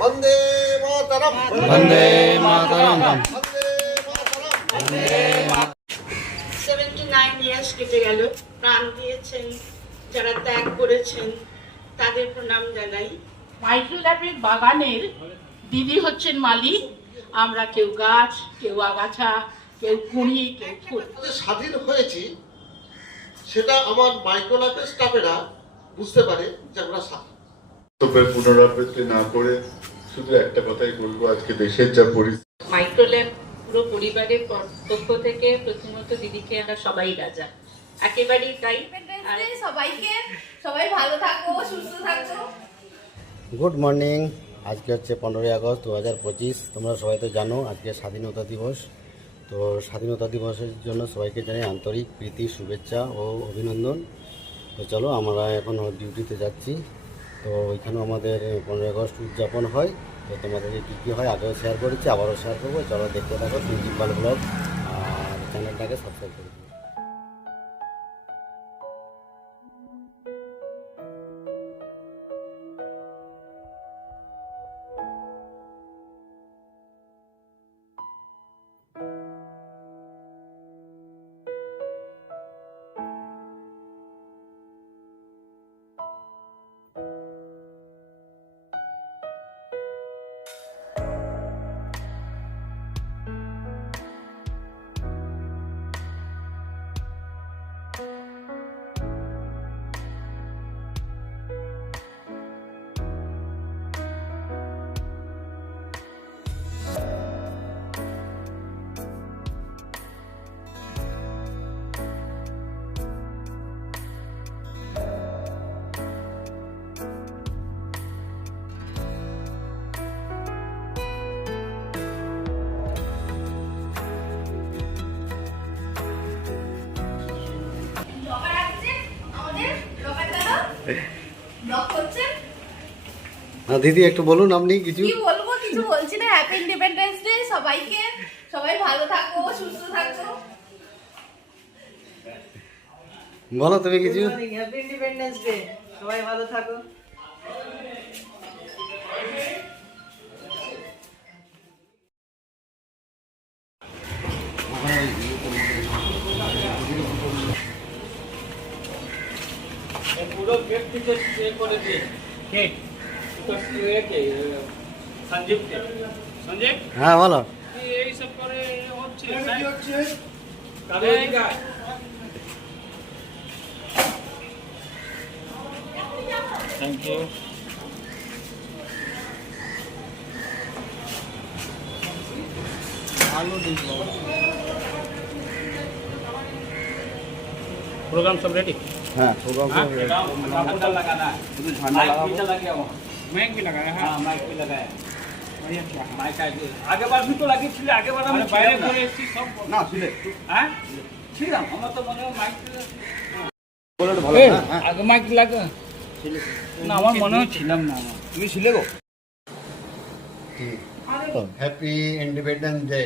বন্দে মাতরম, বন্দে মাতরম, বন্দে মাতরম, বন্দে মাতরম। 79 years কেটে গেল। প্রাণ দিয়েছেন যারা, ত্যাগ করেছেন, তাদের প্রণাম জানাই। মাইক্রোল্যাবের বাগানের দিদি হচ্ছেন মালিক। আমরা কেউ গাছ, কেউ আগাছা, কেউ কুঁড়ি, কেউ ফুল। যে স্বাধীন হয়েছি সেটা আমার মাইক্রোল্যাবের স্টাফেরা বুঝতে পারে যে আমরা স্বাধীন। বক্তব্যের পুনরাবৃত্তি না করে শুধু একটা কথাই বলবো, আজকে দেশের যা পরিস্থিতি, মাইক্রোল্যাব পুরো পরিবারের পক্ষ থেকে প্রথমত দিদিকে আমরা সবাই রাজা, একেবারেই তাই। আর সবাইকে, সবাই ভালো থাকো, সুস্থ থাকো। Good morning. আজকে হচ্ছে 15ই আগস্ট 2025। তোমরা সবাই তো জানো আজকে স্বাধীনতা দিবস। তো স্বাধীনতা দিবসের জন্য সবাইকে জানাই আন্তরিক প্রীতি, শুভেচ্ছা ও অভিনন্দন। তো চলো আমরা এখন ডিউটিতে যাচ্ছি। তো ওইখানেও আমাদের 15ই আগস্ট উদযাপন হয়। তো তোমাদেরকে কী কী হয় আগেও শেয়ার করেছি, আবারও শেয়ার করবো। চলো দেখতে থাকো সঞ্জীব পাল ব্লগ, আর চ্যানেলটাকে সাবস্ক্রাইব করে দিও। ব্লগার আসছে আমাদের, ব্লগার দাদা ব্লগ করছেন। দিদি একটু বলুন আপনি কিছু। কি বলবো, কিছু বলছি না। হ্যাপি ইন্ডিপেন্ডেন্স ডে সবাইকে, সবাই ভালো থাকো, সুস্থ থাকো। বলো তুমি কিছু। হ্যাপি ইন্ডিপেন্ডেন্স ডে, সবাই ভালো থাকো। পুরো গেট থেকে স্টে করে দে গেট তো স্টে সঞ্জীবকে সঞ্জীব হ্যাঁ বলো। এই সব করে হচ্ছে কি হচ্ছে কাদের দিকে থ্যাংক ইউ আলো দিব प्रोग्राम सब रेडी হ্যাঁ প্রোগ্রাম झंडा लगाना है झंडा लगाओ माइक भी लगाया है हाँ माइक भी लगाया बढ़िया क्या माइक आगे बार भी तो लगी थी आगे बार हम বাইরে করে এসেছি সব না ছিলে হ্যাঁ ছিলাম আমরা তো মনে হয় মাইক বলে ভালো না আগে মাইক লাগা না আমার মনে হয় ছিলাম না তুমি ছিলে গো হ্যাপি ইন্ডিপেন্ডেন্স ডে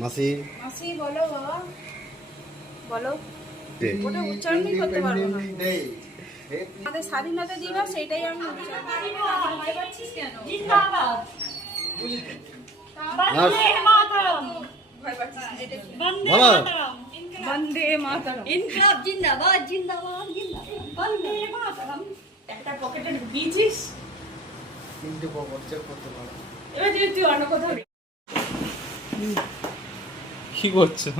মাসি। মাসি বলো বাবা, বলো। ওটা উচ্চারণই করতে পারবো না। আমাদের স্বাধীনতা দিবস, সেটাই আমি উচ্চারণ ভয় পাচ্ছিস কেন? জিন্দাবাদ, ভয় পাচ্ছিস না, এটা কি? বলো। বন্দে মাতরম। ইনকলাব জিন্দাবাদ জিন্দাবাদ জিন্দাবাদ বন্দে মাতরম। একটা পকেটে ঢুকিয়েছিস, তিনটে পকেট করতে পারো। এবার যদি তুই অন্য কোথাও কি করছো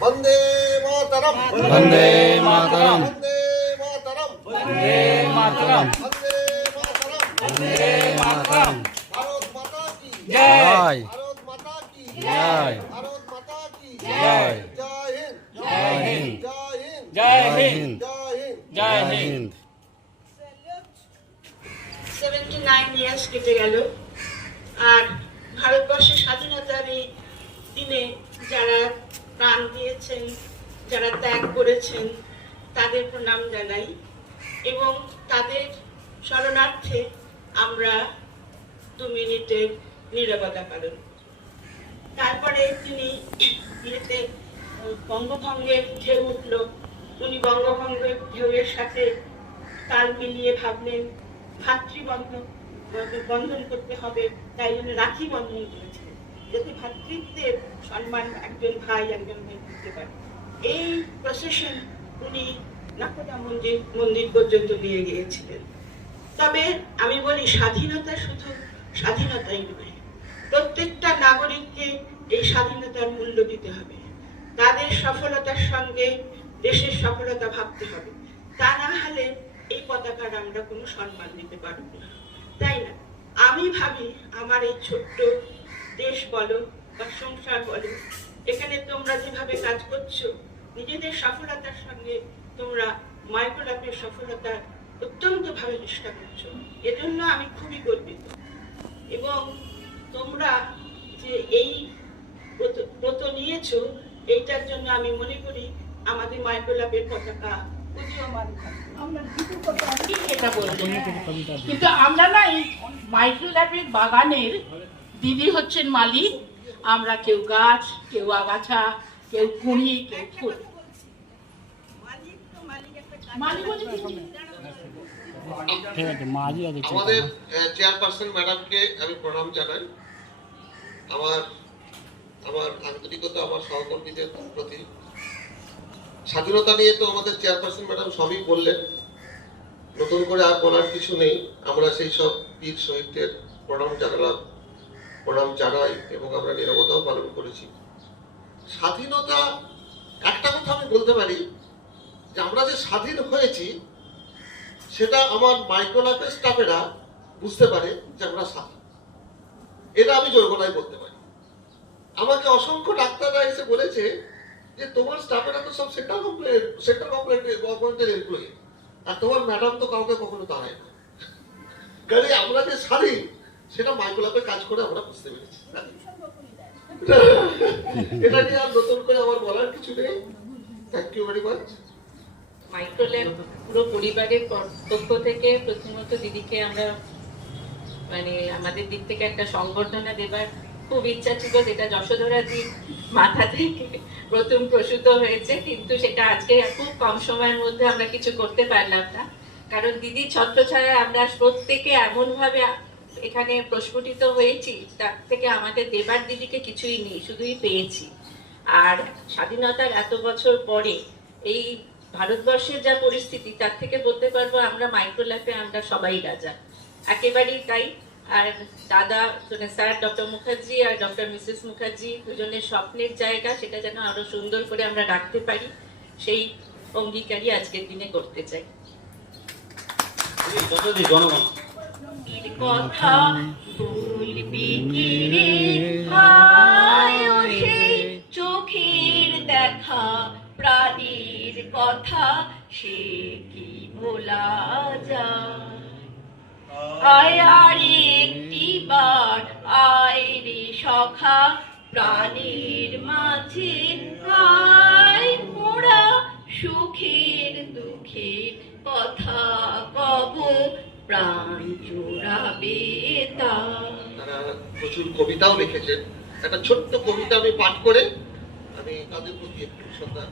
বন্দে মাতরম, বন্দে মাতরম, বন্দে মাতরম, বন্দে মাতরম, বন্দে মাতরম, বন্দে মাতরম। ভারত মাতা কি জয় ভারত মাতা কি জয় ভারত মাতা কি জয় জয় হিন্দ জয় হিন্দ জয় হিন্দ জয় হিন্দ জয় হিন্দ জয় হিন্দ 79 ইয়ার্স কেটে গেল, আর ভারতবর্ষের স্বাধীনতার এই দিনে যারা প্রাণ দিয়েছেন, যারা ত্যাগ করেছেন, তাদের প্রণাম জানাই এবং তাদের স্মরণার্থে আমরা 2 মিনিটের নীরবতা পালন। তারপরে তিনি ইয়েতে বঙ্গভঙ্গের ঢেউ উঠল, উনি বঙ্গভঙ্গের ঢেউয়ের সাথে তাল মিলিয়ে ভাবলেন ভাতৃবন্ধন বন্ধন করতে হবে, তাই জন্য রাখি বন্ধন করেছিলেন, যাতে ভাতৃত্বের সম্মান একজন ভাই একজন ভাই করতে পারে। এই প্রসেশন উনি নাকোদা মন্দির পর্যন্ত নিয়ে গিয়েছিলেন। তবে আমি বলি স্বাধীনতা শুধু স্বাধীনতাই নয়, প্রত্যেকটা নাগরিককে এই স্বাধীনতার মূল্য দিতে হবে, তাদের সফলতার সঙ্গে দেশের সফলতা ভাবতে হবে, তা না হলে এই পতাকার আমরা কোনো সম্মান দিতে পারব না, তাই না? আমি ভাবি আমার এই ছোট্ট দেশ বলো বা সংসার বলো, এখানে তোমরা যেভাবে কাজ করছো, নিজেদের সফলতার সঙ্গে তোমরা মাইক্রোল্যাপের সফলতা অত্যন্ত ভাবে চেষ্টা করছো, এজন্য আমি খুবই গর্বিত। এবং তোমরা যে এই ব্রত নিয়েছো, এইটার জন্য আমি মনে করি আমাদের মাইক্রোল্যাপের পতাকা উদীয়মান থাকবে। এটা বলবেন, কিন্তু আমরা না এই মাইক্রোল্যাপের বাগানের দিদি হচ্ছেন মালিক, আমরা কেউ গাছ, কেউ আগাছা, কেউ কুঁড়ি, কেউ ফুল। মালিক বলে আমাদের চেয়ারপারসন ম্যাডামকে আমি প্রণাম জানাই, আমার আন্তরিকতা আমার সহকর্মীদের প্রতি। স্বাধীনতা নিয়ে তো আমাদের চেয়ারপারসন ম্যাডাম সবই বললেন, নতুন করে আর বলার কিছু নেই। আমরা সেই সব বীর শহীদদের প্রণাম জানাই এবং আমরা নীরবতাও পালন করেছি। স্বাধীনতা, একটা কথা আমি বলতে পারি যে আমরা যে স্বাধীন হয়েছি সেটা আমার মাইক্রোল্যাপের স্টাফেরা বুঝতে পারে যে আমরা স্বাধীন, এটা আমি জোর গলায় বলতে পারি। আমাকে অসংখ্য ডাক্তাররা এসে বলেছে যে তোমার স্টাফেরা তো সব সেন্ট্রাল গভর্নমেন্টের এমপ্লয়ি, আর তোমার ম্যাডাম তো কাউকে কখনো দাঁড়ায় না। কাজে আমরা যে স্বাধীন সেটা মাইক্রোল্যাপে কাজ করে আমরা বুঝতে পেরেছি। এটা নিয়ে আর নতুন করে আমার বলার কিছু নেই। Thank you very much. Microlab পুরো পরিবারের পক্ষ থেকে প্রথমত দিদিকে আমরা আমাদের দিক থেকে একটা সংবর্ধনা দেবার খুব ইচ্ছা ছিল, যেটা যশোধরাদির মাথা থেকে প্রথম প্রসূত হয়েছে, কিন্তু সেটা আজকে খুব কম সময়ের মধ্যে আমরা কিছু করতে পারলাম না, কারণ দিদির ছত্রছায়ায় আমরা প্রত্যেকে এমনভাবে এখানে প্রস্ফুটিত হয়েছি, তার থেকে আমাদের দেবার দিদিকে কিছুই নেই, শুধুই পেয়েছি। আর স্বাধীনতার এত বছর পরে এই ভারতবর্ষের যা পরিস্থিতি, তার থেকে বলতে পারবো আমরা মাইক্রোল্যাপে আমরা সবাই রাজা, একেবারেই তাই। আর দাদা স্যার ডক্টর মুখার্জি আর ডক্টর মিসেস মুখার্জি দুজনের স্বপ্নের জায়গা, সেটা যেন আরো সুন্দর করে আমরা রাখতে পারি, সেই অঙ্গীকারই আজকের দিনে করতে চাই। কথা বলবি কি রে হায় ও সেই চোখের দেখা, প্রাণীর কথা সে কি বলা যায়। আয় আর একটি বার আয় রে সখা, প্রাণীর মাঝে আয় মোরা, সুখের দুঃখের কথা কব, প্রাণ জোড়াবে তা। তারা প্রচুর কবিতাও লিখেছেন। একটা ছোট্ট কবিতা আমি পাঠ করে আমি তাদের প্রতি একটু শ্রদ্ধা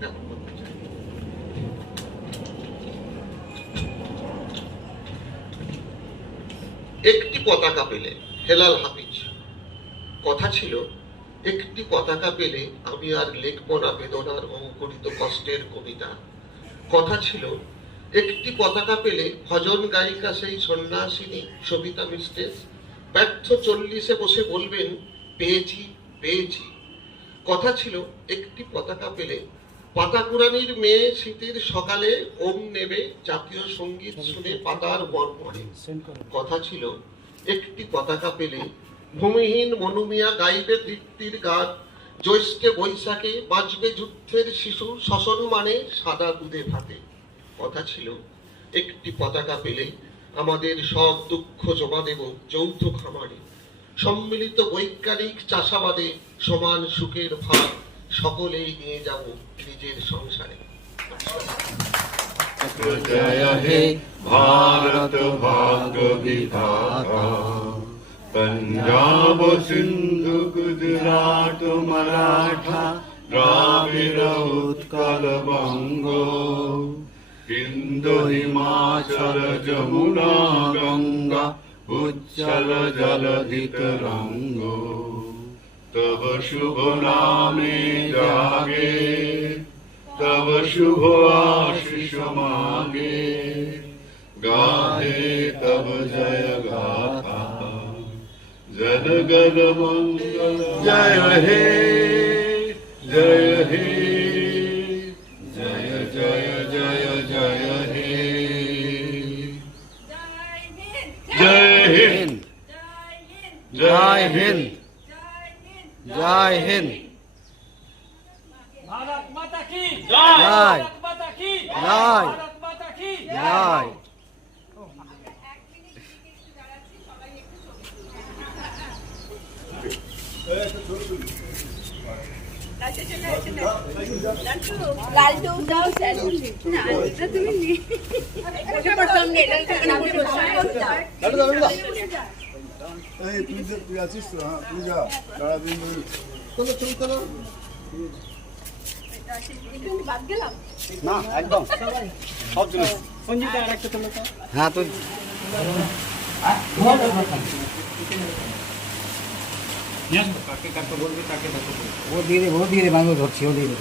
জ্ঞাপন করতে চাই। একটি পতাকা পেলে, হেলাল হাফিজ। কথা ছিল একটি পতাকা পেলে আমি আর লিখব না বেদনার অঙ্কুরিত কষ্টের কবিতা। কথা ছিল একটি পতাকা পেলে ভজন গায়িকা সেই সন্ন্যাসিনী সবিতা মিস্টেস ব্যর্থ 40-এ বসে বলবেন পেয়েছি পেয়েছি। কথা ছিল একটি পতাকা পেলে পাতাকুরানির মেয়ে শীতের সকালে ওম নেবে জাতীয় সঙ্গীত শুনে পাতার বর পড়ে। কথা ছিল একটি পতাকা পেলে ভূমিহীন মনুমিয়া গাইবে তৃপ্তির গান, জ্যৈষ্ঠে বৈশাখে বাজবে যুদ্ধের শিশু, শোষণ মানে সাদা দুধে ভাতে। কথা ছিল একটি পতাকা পেলে আমাদের সব দুঃখ জমা দেব যৌথ খামারে, সম্মিলিত বৈজ্ঞানিক চাষাবাদে সমান সুখের ভাগ সকলেই নিয়ে যাব নিজের সংসারে। जय हे भारत भाग्य विधाता, पंजाब सिंधु गुजरात मराठा द्राविड़ उत्कल बंगो, हिंदू हिमाचल जमुना गंगा उज्जल जलधि तरंगो, तब शुभ नामे जागे तब शुभ आशीष मांगे, गाहे तब जय गाथा जन गण मंगल। जय हे जय हे जय जय जय जय हे। जय हिंद जय हिंद जय हिंद। भारत माता की जय। भारत माता की जय। भारत माता की জয়। লালটু দাও সেলফি না এটা তুমি নি ওকে প্রসঙ্গে এটা এই তুই আছিস তো? হ্যাঁ তুই যা সারাদিন বাদ গেলাম না একদম সব জিনিস। সঞ্জিতা আর একটা তোলো তো। হ্যাঁ তো নিয়ে আসবো, কাকে কাকে বলবে, কাকে কাকে বলবে। ও দিয়ে দে বাংলা ধরছি, ও দিয়ে দে।